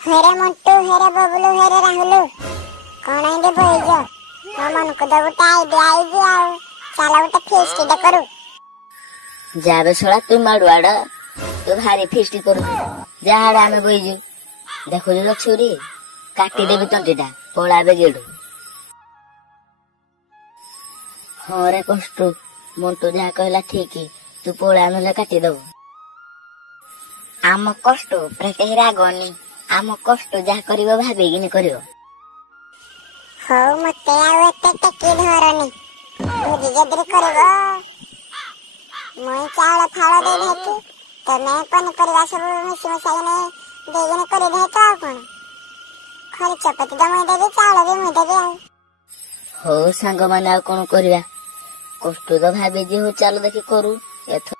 हेरे मोटू हेरे बबलू हेरे राहुलू कौन आइंदे बइज मो मन को दबु आइडिया आइजी आउ चला गोटे फेस्ट टे करू जाबे छोड़ा तू माडुआड़ तू भारी फेस्ट करू जाहाड़ आमे बइजु देखो जो छुरी काटी देबी तंटीटा पळाबे गेडू हाँ रे कष्ट मोटू जहा कहला ठीक तू पळा नले काटी दबु आम कष्ट प्रति रागनी आम कष्ट जहा करिवो भाबेगिनी करिवो हो मते आउ एते टेकी धरनी भोजी जदरी करबो মই चावल फाड़ दे देती तमे पन परिवा सब मिसी मसाले देगिने करि दे तो कोन खर्च पति दम देबी चावल भी मुई देबी आउ हो सांग माने आ कोन करिया कष्ट तो भाबे जे हो चालो देखि करू एथ